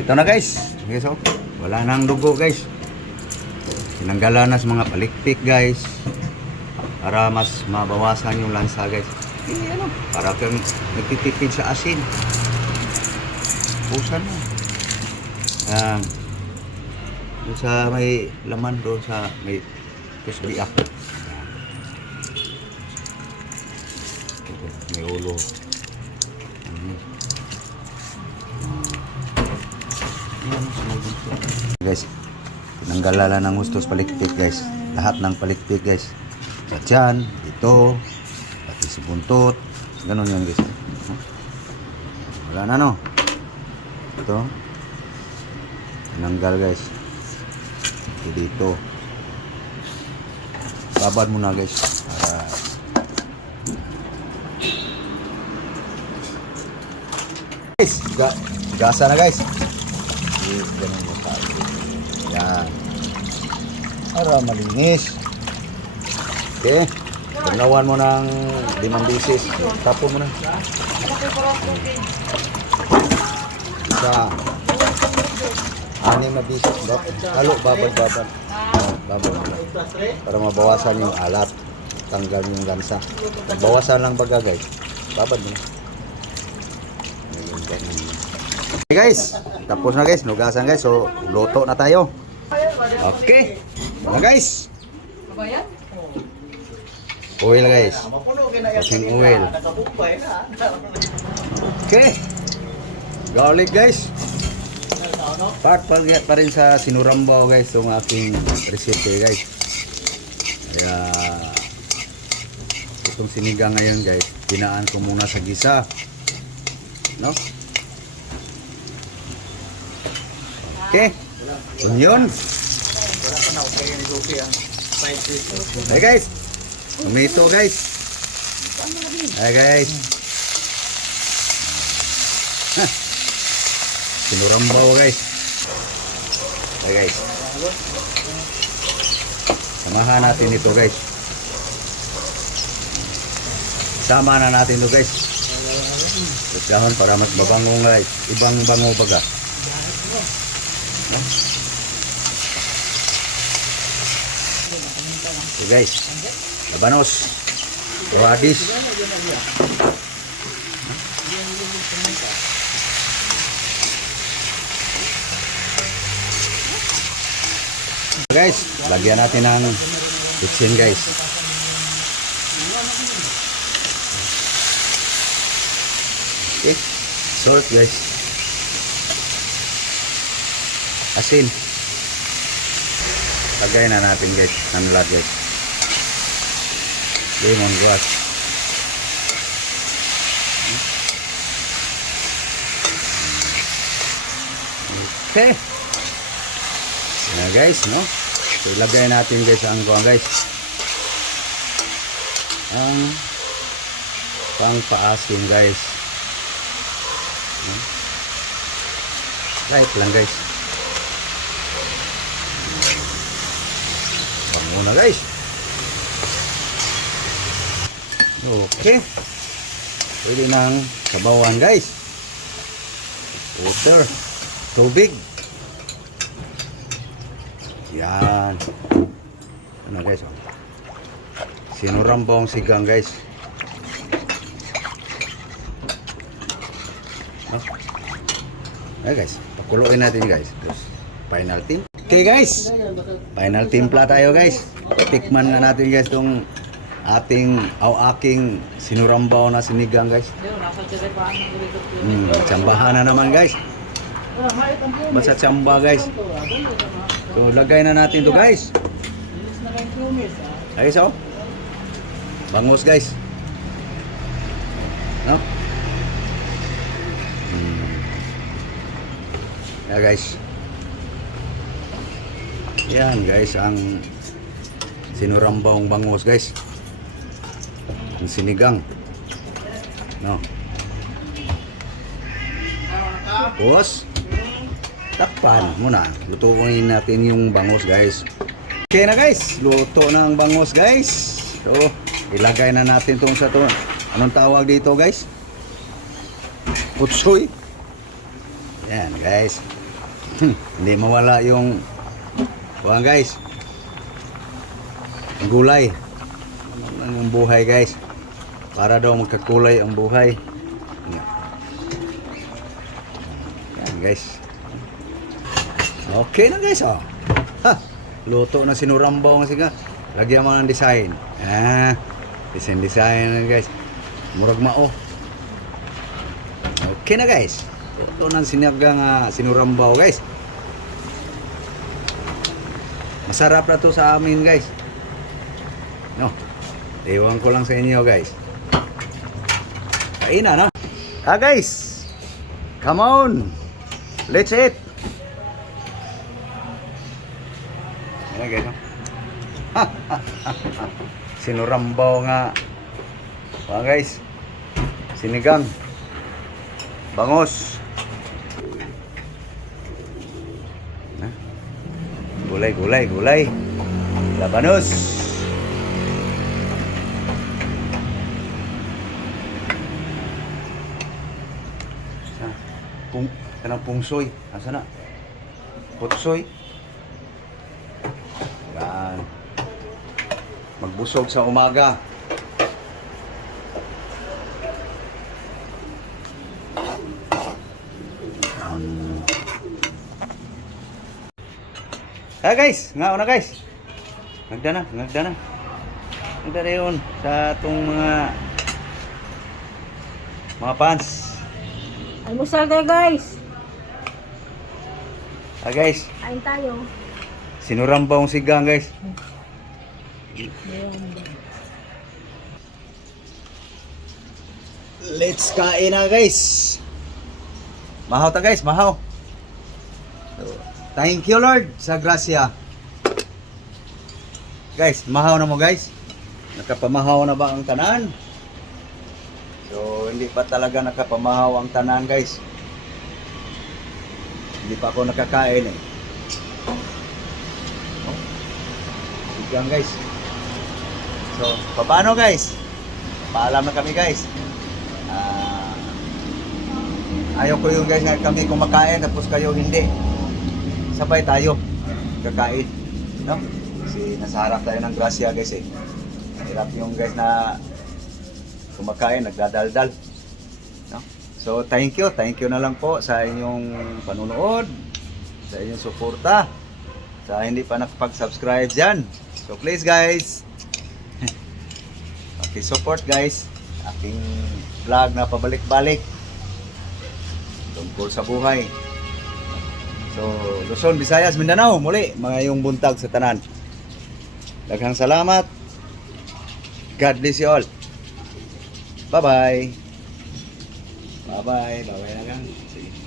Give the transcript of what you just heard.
Ito na guys. Guys, oh. Wala nang dugo guys. Tinanggalan na sa mga palikpik guys. Para mas mabawasan yung lansa guys. Ano? Para kang nagtitipid sa asin. Pusan mo. Yan. Doon sa may laman doon sa may kusbiak. May ulo. Guys, tinanggalan ng hustos palikpik guys. Lahat ng palikpik guys. Sa tiyan, dito, pati sa buntot. Ganun yan guys. Wala na no. Ito. Tinanggal guys. Ito dito. Babad muna guys. Para guys, gasa na guys. Ganun mo pa. Yan. Para malinis. Okay. Pagnawan mo ng 5 bisis. Tapon mo na. Isa. 6 na bisis. Halo, babad. Babad mo na. Para mabawasan yung alat. Tanggal yung lansa. Bawasan lang baga guys. Babad mo na. Okay guys. Tapos na guys. Nugasan guys. So, luto na tayo. Okay. Na guys. Oil guys. Cooking oil. Okay. Garlic guys. Part pa rin sa sinurambaw guys itong aking recipe guys. Kaya itong sinigang ngayon guys, dinaan ko muna sa gisa. No? Okay. Onion. Hey guys. Tomato guys. Hey guys. Sinurambaw guys. Hey guys. Samahan natin ito guys. Sama na natin ito guys. Dahon para mas mabango guys. Ibang bango baga. Okay guys. Labanos. Radish. Guys, lagyan natin ng bitsin guys. Okay. Salt guys. Asin. Lagay na natin guys. Nanlad guys. Lemon grass. Okay. Yan guys, no? So ilagay natin guys ang kuwan guys. Ang pang-paasim guys. Light lang guys. Bango na guys. Okay. Pwede nang sabawan guys. Water. Tubig. Yan. Ano guys, oh. Sinurambong sigang guys. Oh. Ay guys, pakuluin natin guys. Tapos final team. Okay guys. Final timpla tayo guys. Tikman na natin guys tong ating aking sinurambaw na sinigang guys. Tsambahan na naman guys. Basta tsamba guys. So lagay na natin to guys. Ayos oh. Bangus guys. No? Yeah guys. Yan guys ang sinurambawang bangus guys. Ang sinigang. No. Tapos takpan muna. Lutuin natin yung bangus guys. Okay na guys. Luto na ang bangus guys. So, ilagay na natin tong sa to. Anong tawag dito guys? Putsoy. Yan guys. Hindi mawala yung guys. Ang gulay. Ang buhay guys. Para daw magkakulay ang buhay. Yan guys. Okay na guys oh. Ha, luto na sinurambaw nga siga. Lagyan mo ng design. Design na guys. Murag mao. Okay na guys. Luto ng sinagang sinurambaw guys. Masarap na to sa amin guys. No. Ewan ko lang sa inyo guys. Kain na no. Guys. Come on. Let's eat. Ano guys, no? Sinurambaw nga. Guys. Sinigang. Bangos. Gulay. Labanos. Kanang pungsoy. Asa na? Putsoy. Yan. Magbusog sa umaga. Guys, nga una guys. Ngagda na. Ngagda na yun sa itong mga fans. Almusal tayo guys. Guys, Kain tayo. sinurambang sigang guys. Let's kain na guys. Mahaw ta guys, mahaw. Thank you Lord sa grasya. Guys, mahaw na mo guys. Nakapamahaw na ba ang tanan? So, hindi pa talaga nakapamahaw ang tanan guys. Hindi pa ako nakakain eh. Oh. Sigang guys. So, paano guys? Paalam na kami guys. Ayaw ko yung guys na kami kumakain tapos kayo hindi. Sabay tayo kakain. No? Kasi nasa harap tayo ng grasya guys eh. Hirap yung guys na kumakain, nagdadaldal. No? So thank you na lang po sa inyong panunood, sa inyong suporta, sa hindi pa nakapag-subscribe dyan. So please guys, support guys, aking vlog na pabalik-balik tungkol sa buhay. So Luzon, Visayas, Mindanao, muli mga yung buntag sa tanan. Daghang salamat. God bless you all. Bye-bye. Bye-bye na gang. Sige.